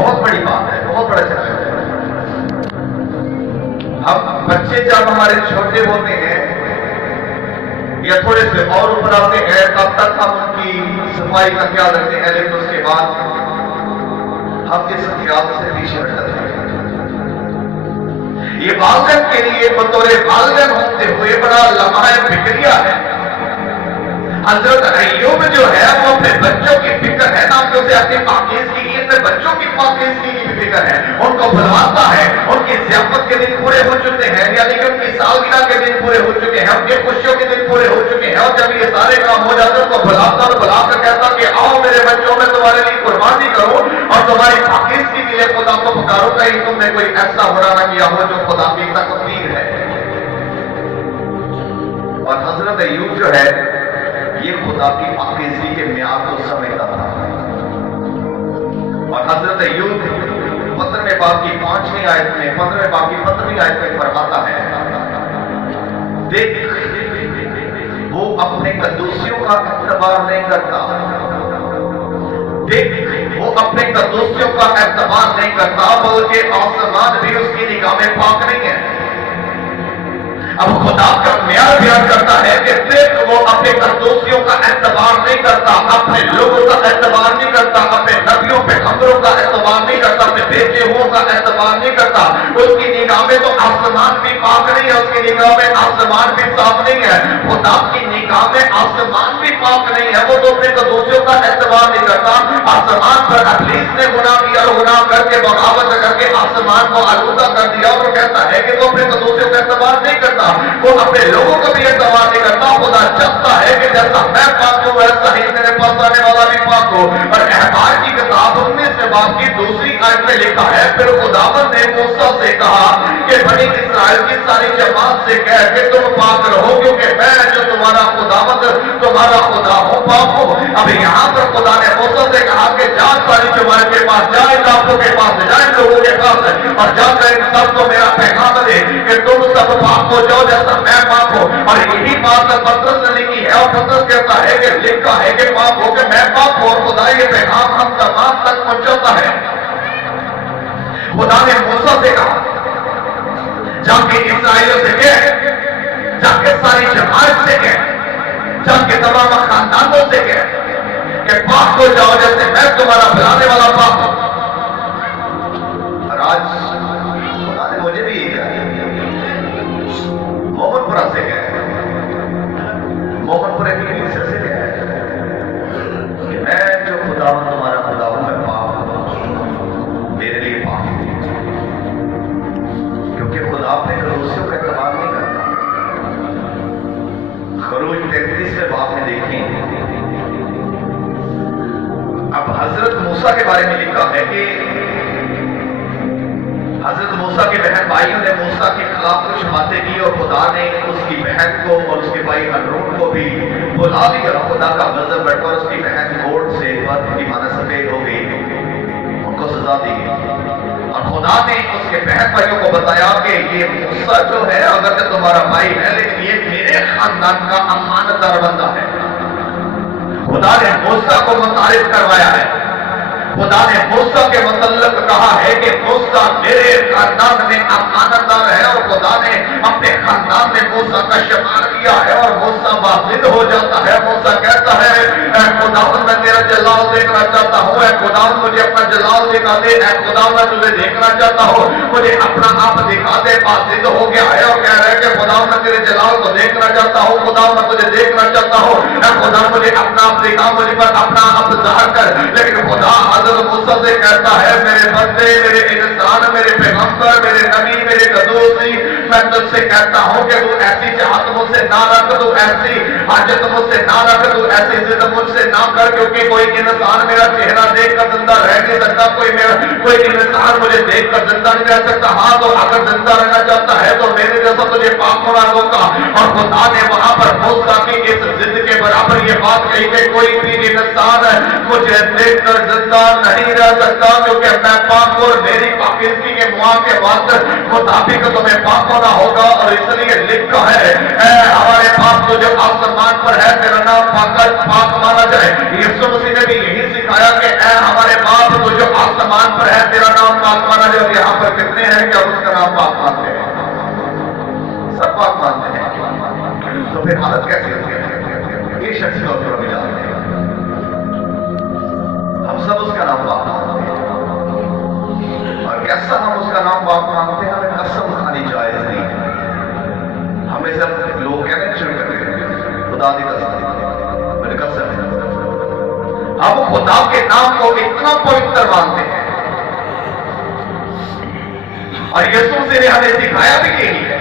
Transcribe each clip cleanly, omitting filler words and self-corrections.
بہت بڑی بات ہے، بہت بڑا چیلنج ہے۔ ہم بچے جب ہمارے چھوٹے ہوتے ہیں یا تھوڑے سے اور اوپر آتے ہیں تب تک ہم ان کی صفائی کا خیال رکھتے ہیں، لیکن اس کے بعد ہم اس خیال سے پیچھے ہٹ جاتے ہیں۔ یہ والدین کے لیے بطور والدین ہوتے ہوئے بڑا لمحہ فکریہ ہے۔ حضرت ایوب جو ہے وہ اپنے بچوں کی فکر ہے، نہ کہ اسے اپنی پاکیزگی کی، اپنے بچوں کی پاکیزگی کی فکر ہے۔ ان کو بلواتا ہے، ان کی ضیافت کے دن پورے ہو چکے ہیں، یعنی کہ ان کی سالگرہ کے دن پورے ہو چکے ہیں، ان کی خوشیوں کے دن پورے ہو چکے ہیں، اور جب یہ سارے کام ہو جاتے ہیں تو بلاتا اور بلا کر کہتا کہ آؤ میرے بچوں، میں تمہارے لیے قربانی کروں اور تمہاری پاکیزگی کے لیے خدا کو پکاروں، کہیں تم نے کوئی ایسا برا نہ کیا ہو جو خدا کی تکفیر ہے۔ اور حضرت ایوب جو ہے یہ خدا کی پاکیزگی کے معیار کو سمجھتا تھا۔ اور حضرت ایوب 15ویں باب کی 5ویں آیت میں، 15ویں باب کی 15ویں آیت میں فرماتا ہے، دیکھ وہ اپنے قدوسیوں کا اعتبار نہیں کرتا، دیکھ وہ اپنے قدوسیوں کا اعتبار نہیں کرتا، بلکہ آسمان بھی اس کی نگاہ میں پاک نہیں ہے۔ اب خدا کا معیار بیان کرتا ہے کہ دیکھ وہ اپنے قدوسیوں کا اعتبار نہیں کرتا، اپنے لوگوں کا اعتبار نہیں کرتا، اپنے نبیوں پیغمبروں کا اعتبار نہیں کرتا، اپنے بھیجے ہوں کا اعتبار نہیں کرتا۔ اس کی نگاہ میں تو آسمان بھی پاک نہیں ہے، اس کی نگاہ میں آسمان بھی صاف نہیں ہے۔ خدا کی نگاہ میں آسمان بھی پاک نہیں ہے، وہ تو اپنے قدوسیوں کا اعتبار نہیں کرتا۔ آسمان پر ابلیس نے گناہ کیا اور گناہ کر کے بغاوت کر کے آسمان کو آلودہ کر دیا، اور وہ کہتا ہے کہ وہ اپنے قدوسیوں کا اعتبار نہیں کرتا، وہ اپنے لوگوں کا بھی اعتبار نہیں کرتا۔ خدا چاہتا ہے کہ جیسا میں پاک ہوں ویسا ہی میرے پاس آنے والا بھی پاک ہو۔ اور احبار کی کتاب 19 باب کی 2 آیت میں لکھا ہے، پھر خداوند نے موسیٰ سے کہا کہ بنی اسرائیل کی ساری جماعت سے کہہ کہ تم پاک رہو، کیونکہ میں جو تمہارا خداوند تمہارا خدا ہوں پاک ہوں۔ اب یہاں پر خدا نے موسیٰ سے کہا کہ جا ساری جماعت کے پاس، جا ان لوگوں کے پاس، جا ان لوگوں کے پاس اور جا کر ان سب کو میرا پیغام دے کہ تم سب پاک ہو جاؤ جیسا میں پاک ہوں۔ اور یہی بات پترس نے لکھی ہے، اور پترس کہتا ہے کہ لکھا ہے کہ پاک ہو کہ میں پاک ہوں، اور خدا یہ پیغام ہم تمام تک پہنچاتا ہے۔ خدا نے موسیٰ سے کہا جا کے اسرائیلیوں سے کہہ، جا کے ساری جماعت سے کہہ، جا کے تمام خاندانوں سے کہہ کہ پاک ہو جاؤ جیسے میں تمہارا بلانے والا پاک ہوں۔ اور آج خدا نے مجھے بھی یہ کہا، مومن پورا سے کہہ، مومن پورے کی کلیسیا سے کہہ کہ میں جو خدا ہوں تمہارا خدا ہوں، میں پاک ہوں، میرے لیے پاک ہوں، کیونکہ خدا اپنے قدوسیوں کا اعتبار نہیں کرتا۔ خروج 33 باب میں دیکھیں، اب حضرت موسیٰ کے بارے میں لکھا ہے کہ حضرت موسیٰ کے بہن بھائیوں نے موسیٰ کے خلاف کچھ باتیں کی، اور خدا نے اس کی بہن کو اور اس کے بھائی ہارون کو بھی بلا لیا۔ خدا کا غضب بڑھا اور اس کی بہن کوڑ سے کی مانا سفید ہو گئی، ان کو سزا دی گئی۔ اور خدا نے اس کے بہن بھائیوں کو بتایا کہ یہ موسیٰ جو ہے اگرچہ تمہارا بھائی ہے، لیکن یہ میرے خاندان کا امانت دار بندہ ہے۔ خدا نے موسیٰ کو متعارف کروایا ہے، خدا نے موسیٰ کے متعلق کہا ہے کہ موسیٰ میرے خاندان میں امانت دار ہے، اور خدا نے اپنے خاندان میں موسیٰ کا شمار کیا ہے، اور موسیٰ باطل ہو جاتا ہے۔ موسیٰ کہتا ہے اے خدا میں تیرا جلال دیکھنا چاہتا ہوں، اے خدا مجھے اپنا جلال دکھا دے، اے خدا میں تجھے دیکھنا چاہتا ہوں، مجھے اپنا آپ دکھا دے۔ باطل ہو گیا ہے اور کہہ رہا ہے کہ خدا میں تیرے جلال کو دیکھنا چاہتا ہوں، خدا میں تجھے دیکھنا چاہتا ہوں، اے خدا مجھے اپنا آپ دکھا، مجھے پر اپنا آپ ظاہر کر۔ لیکن خدا حضرت موسیٰ سے کہتا ہے میرے بندے، میرے انسان، میرے پیغمبر، میرے نبی، میرے قدوسی، میں تجھ سے کہتا ہوں کہ تو ایسی چاہت مجھ سے نہ رکھ، تو ایسی حاجت مجھ سے نہ رکھ، تو ایسی ضد مجھ سے نہ کر، کیونکہ کوئی انسان میرا چہرہ دیکھ کر زندہ رہ نہیں سکتا، کوئی انسان مجھے دیکھ کر زندہ نہیں رہ سکتا۔ ہاں تو اگر زندہ رہنا چاہتا ہے تو میرے جیسا تجھے پاک ہونا ہوگا۔ اور خدا نے وہاں پر موسیٰ کی اس ضد کے برابر یہ بات کہی کہ کوئی بھی انسان مجھے دیکھ کر زندہ نہیں رہ سکتا، کیونکہ میں پاک اور میری پاکیزگی کے مطابق تمہیں پاک ہونا ہوگا۔ اور اس لیے لکھا ہے اے ہمارے پاس تو جو آسمان پر ہے تیرا نام پاک مانا جائے۔ یسوع مسیح نے بھی یہی سکھایا کہ اے ہمارے باپ تو جو آسمان आसमान पर है, तेरा नाम पाक माना जाए। और यहाँ पर कितने हैं कि अब उसका नाम पाक मानते हैं? सब पाक मानते हैं। तो फिर हालत कैसी होती है? ये शख्स को थोड़ा मिला, हम सब उसका नाम पाक मानते हैं। और कैसा हम उसका नाम पाक मानते हैं? हमें कसम खानी जायज नहीं है। हमें सब लोग कहने शुरू कर देते खुदा की कसम, मेरे कसम है। हम खुदा के नाम को इतना पवित्र मानते हैं, और यीशु ने हमें सिखाया भी यही है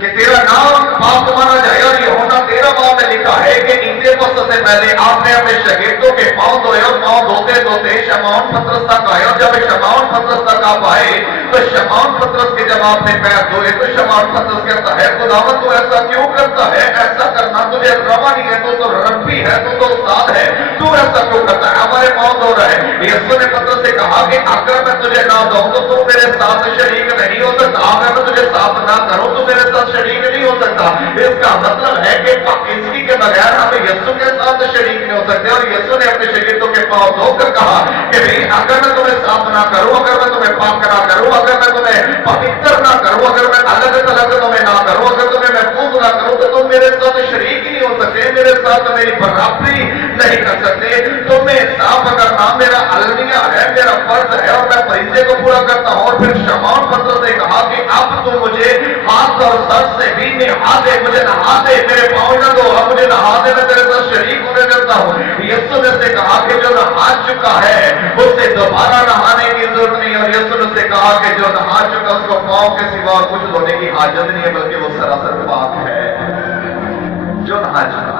कि तेरा नाम पाक माना जाए। और यूहन्ना 13 में लिखा है कि ईंटे पत्र से पहले आपने अपने शागिर्दों के पांव धोए, और पांव धोते धोते शमौन पतरस तक आए। और जब शमौन पतरस तक आप आए तो शमौन पतरस के जब आपने पैर धोए तो शमौन पतरस कहता है, खुदावंद तू ऐसा क्यों करता है? ऐसा करना तुझे रवा नहीं है, तू तो रब्बी है, तू तो उस्ताद है, तू ऐसा क्यों करता है? हमारे पांव धो रहा है। यीशु ने पतरस से कहा कि अगर मैं तुझे ना धोऊं तो तू मेरे साथ शरीक नहीं हो सकता। अगर मैं तुझे साफ ना करूं तो मेरे साथ शरीक नहीं हो सकता। इसका मतलब है कि पाकिस्तानी के बगैर हम यीशु के साथ शरीक नहीं हो सकते। और यीशु ने अपने शागिर्दों के पांव धोकर कहा कि भाई अगर मैं तुम्हें साफ ना करूं, अगर मैं तुम्हें पाक ना करूं, अगर मैं तुम्हें पवित्र ना करूं, अगर मैं अलग थलग तुम्हें ना करूं, अगर तुम्हें महफूज ना करूं, तो तुम मेरे साथ शरीक ही नहीं हो सकते, मेरे साथ मेरी बराबरी नहीं कर सकते। तुम्हें साफ करना मेरा अलमिया है, मेरा फर्ज है, और मैं फरीजे को पूरा करता हूं। और फिर शमौन पतरस ने कहा कि अब तुम मुझे हाथ और सर से भी नहा दे, मुझे नहा दे, मेरे पाँव न धो, अब मुझे नहा दे, मैं तेरे साथ शरीक होने देता हूं। यीशु ने से कहा कि जो नहा चुका है उससे दोबारा नहाने की जरूरत नहीं। और यीशु ने से कहा कि जो नहा चुका उसको पाँव के सिवा कुछ धोने की हाजत नहीं है, बल्कि वो सरासर पाक है जो नहा चुका।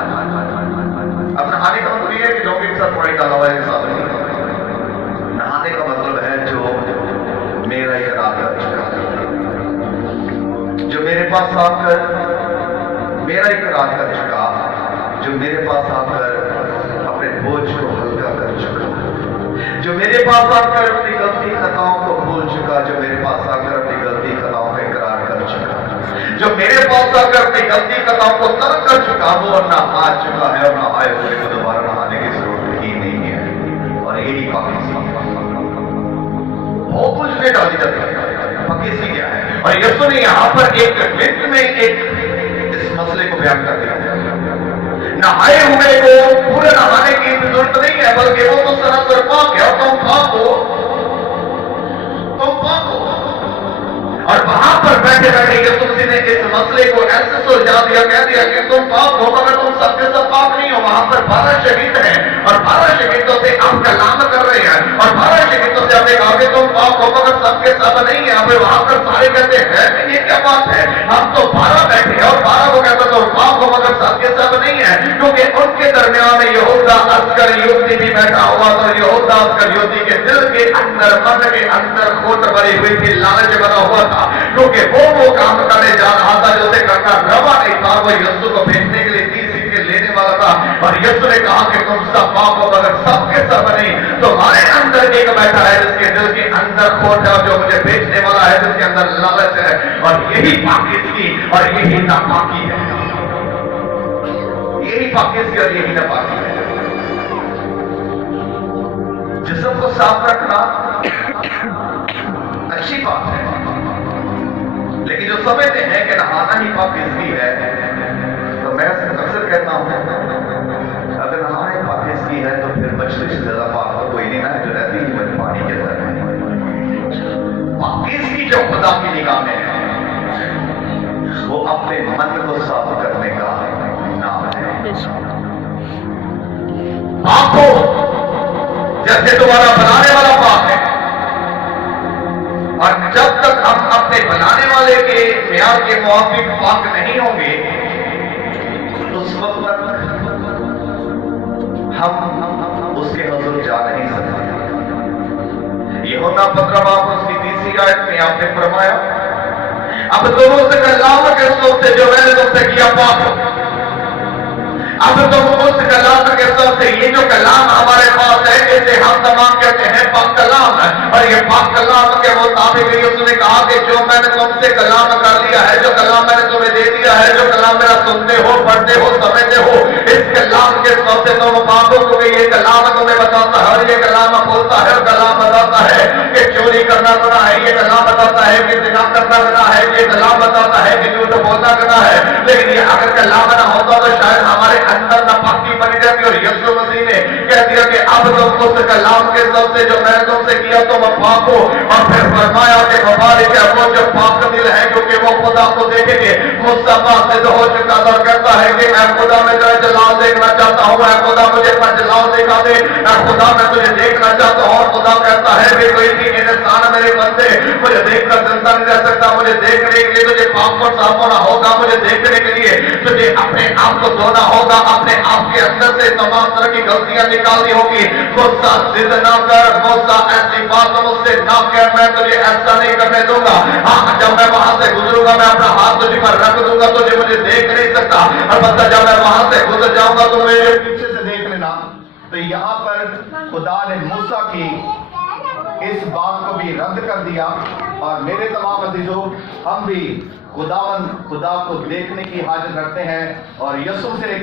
अब नहाने का मतलब ये है कि डॉक्टर के साथ पानी डाला हुआ है, साथ नहीं। नहाने का मतलब है जो मेरा इकरार कर चुका, जो मेरे पास आकर मेरा इकरार कर चुका, जो मेरे पास आकर अपने बोझ को हल्का कर चुका, जो मेरे पास आकर अपनी गलती खताओं को भूल चुका, जो मेरे पास आकर अपनी गलती खताओं का इकरार कर चुका, जो मेरे पास आकर अपनी गलती खताओं को तर्क कर चुका, वो नहा चुका है। और नहाए हुए को दोबारा नहाने की जरूरत ही नहीं है। और यही पाकिस्तान बहुत कुछ में डाली जाती है। पाकिस्तान क्या है? और यीशु ने यहाँ पर एक मिनट में एक इस मसले को बयान कर दिया। नहाए हुए को पूरे नहाने की जरूरत नहीं है, बल्कि वो तो सरासर पाक है। और तुम पाक हो, तुम पाक हो। और वहां पर बैठे बैठे यीशु ने इस मसले को ऐसे सुलझा दिया, कह दिया कि तुम पाक हो, मगर तुम सबके सब पाक नहीं हो। वहां पर 12 शहीद हैं, और 12 शहीदों से आप कलाम कर रहे हैं, और 12 शहीदों से आपने कहा कि तुम पाक हो, मगर सबके सब नहीं है। अब वहां पर सारे कहते हैं ये क्या बात है? हम तो 12 बैठे हैं, और 12 को कहते तुम पाक हो, मगर सबके सब नहीं है। क्योंकि उनके दरमियान यहूदा अस्कर युद्धी भी बैठा हुआ था। यहूदा अस्कर युद्धी के दिल के अंदर, मन के अंदर खोट भरी हुई थी, लालच बना हुआ था, क्योंकि वो काम करने जा रहा था जो उसे करना रवा नहीं था। वो यीशु को भेजने के लिए 30 सिक्के लेने वाला था। और यीशु ने कहा कि तुम सब पाप हो, मगर सबके सब नहीं। तुम्हारे अंदर एक बैठा है जिसके दिल के अंदर खोट है, और जो मुझे भेजने वाला है जिसके अंदर लालच है। और यही पाकिस्तानी और यही नापाकी है, यही पाकिस्तानी और यही नापाकी है। जिस्म को साफ रखना अच्छी बात है, लेकिन जो समझते हैं कि नहाना ही पाकिस्तानी है, तो मैं अक्सर कहता हूं अगर नहाना ही पाकिस्तानी है तो फिर मछली से ज्यादा पाक तो कोई नहीं ना, जो रहती है वो पानी के अंदर है। पाकिस्तानी जो खुदा की निगाह में है वो अपने मन को साफ करने का नाम है। पाक हो जैसे तुम्हारा बनाने वाला पाक है। और जब तक हम अपने बनाने वाले के प्यार के मुआफिक पाक नहीं होंगे, उस वक्त तक हम उसके हजूर जा नहीं सकते। यूहन्ना 15 उसकी 30 आयत में आपने फरमाया, अब तुम उस कलाम के सबसे जो मैंने तुमसे किया पाक हो। अब तुम उस कलाम के सबसे, ये जो कलाम हमारे पास है इसे हम तमाम कहते हैं पाक कलाम है। और ये पाक कलाम के मुताबिक उसने कहा कि जो मैंने तुमसे कलाम कर लिया है, जो कलाम मैंने तुम्हें दे दिया है, जो कलाम मेरा सुनते हो, पढ़ते हो, समझते हो, इस कलाम के सबसे तुम पाक हो, क्योंकि ये कलाम तुम्हें बताता है और ये कलाम खोलता बताता है, और कलाम बताता है कि चोरी करना गुनाह है, ये कलाम बताता है कि ज़िना करना गुनाह है, ये कलाम बताता है कि झूठ बोलना गुनाह है। लेकिन ये अगर कलाम ना होता तो शायद हमारे अंदर नापाकी बनी रहती, और यीशु मसीह ने कह दिया कि अब तुम उस कलाम के सबसे जो मैंने तुमसे किया तुम पाप हो। और फिर फरमाया कि मुबारक है वो जो पाक दिल है, क्योंकि वो खुदा को देखेंगे। मुस्तफा सिद्ध हो चुका था और कहता है कि मैं खुदा में तेरा जलाल देखना चाहता हूँ, मैं खुदा मुझे अपना जलाल दिखा दे, मैं खुदा में तुझे देखना चाहता हूँ। और खुदा कहता है भी कोई भी इंसान मेरे बंदे मुझे देखकर जिंदा नहीं रह सकता, मुझे देखने के लिए तुझे पाप पर साफ होना होगा, मुझे देखने के लिए तुझे अपने आप को धोना होगा, अपने आप के अंदर से तमाम तरह की गलतियां निकालनी होगी। गुस्सा जिद ना कर, गुस्सा ऐसी बात मुझसे ना कर, मैं तुझे ऐसा नहीं करने दूंगा। हाँ, जब मैं वहां से गुजरूंगा मैं अपना हाथ तुझे पर रख दूंगा, तुझे मुझे देख नहीं सकता। अलबत्ता जब मैं वहां से गुजर जाऊंगा तो मेरे पीछे से देख लेना। तो यहाँ पर खुदा ने मूसा की इस बात को भी रद्द कर दिया। और मेरे तमाम अजीजों, हम भी खुदा को देखने की हाजत रखते हैं और यीशु से